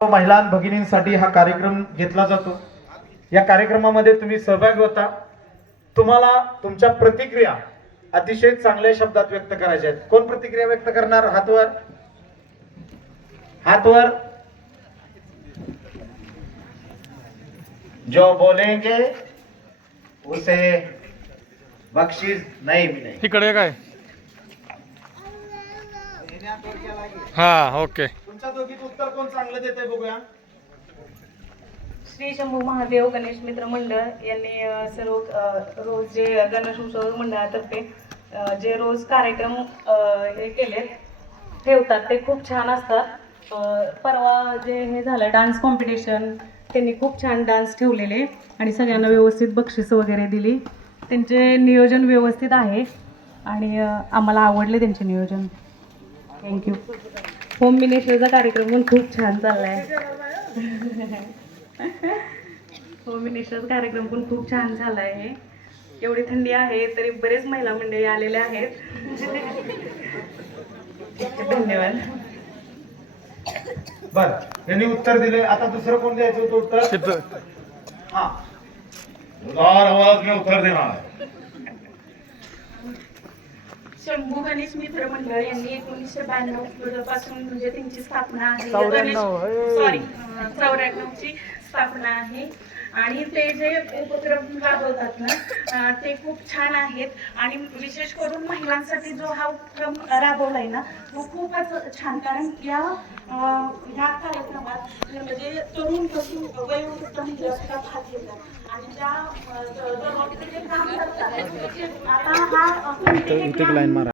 महिला भगिनींसाठी हा कार्यक्रम घेतला जातो. या कार्यक्रमामध्ये तुम्ही सहभागी होता. तुम्हाला तुमच्या प्रतिक्रिया अतिशय चांगल्या शब्दात व्यक्त करायच्या आहेत. कोण प्रतिक्रिया व्यक्त करणार? हातवर? हातवर? जो बोलेंगे उसे बक्षीस नाही मिळेल इकडे काय? हा ओके. आमच्या दोघीत उत्तर कोण चांगलं देते बघूया? श्री शंभू महादेव गणेश मित्र मंडळ यांनी सर्व रोज जे गणेश उत्सव मंडळातर्फे जे रोज कार्यक्रम हे केले ठेवतात ते खूप छान असतात. परवा जे हे झालं डान्स कॉम्पिटिशन त्यांनी खूप छान डान्स ठेवलेले आणि सगळ्यांना व्यवस्थित बक्षीस वगैरे दिली. त्यांचे नियोजन व्यवस्थित आहे आणि आम्हाला आवडले त्यांचे नियोजन. थँक्यू होम मिनिस्टरचा कार्यक्रम पण खूप छान चालला आहे होम मिनिस्टर कार्यक्रम पण खूप छान झाला आहे एवढी थंडी आहे तरी बरेच महिला मंडळी आलेल्या आहेत. धन्यवाद. बर यांनी उत्तर दिले आता दुसरं कोण द्यायचं होतं उत्तर? हा. जोरदार आवाज में उत्तर देना है शंभू गणेश मित्र मंडळ यांनी एकोणीसशे ब्याण्णवपासून म्हणजे त्यांची स्थापना आहे. चौऱ्याण्णव, चौऱ्याण्णवची स्थापना आहे. आणि ते जे उपक्रम राबवतात ना ते खूप छान आहेत. आणि विशेष करून महिलांसाठी जो हा उपक्रम राबवलाय ना तो खूपच छान. कारण या वयोवृद्ध महिला भाग आणि त्या काम करतात. आता हा अं, कोणतेही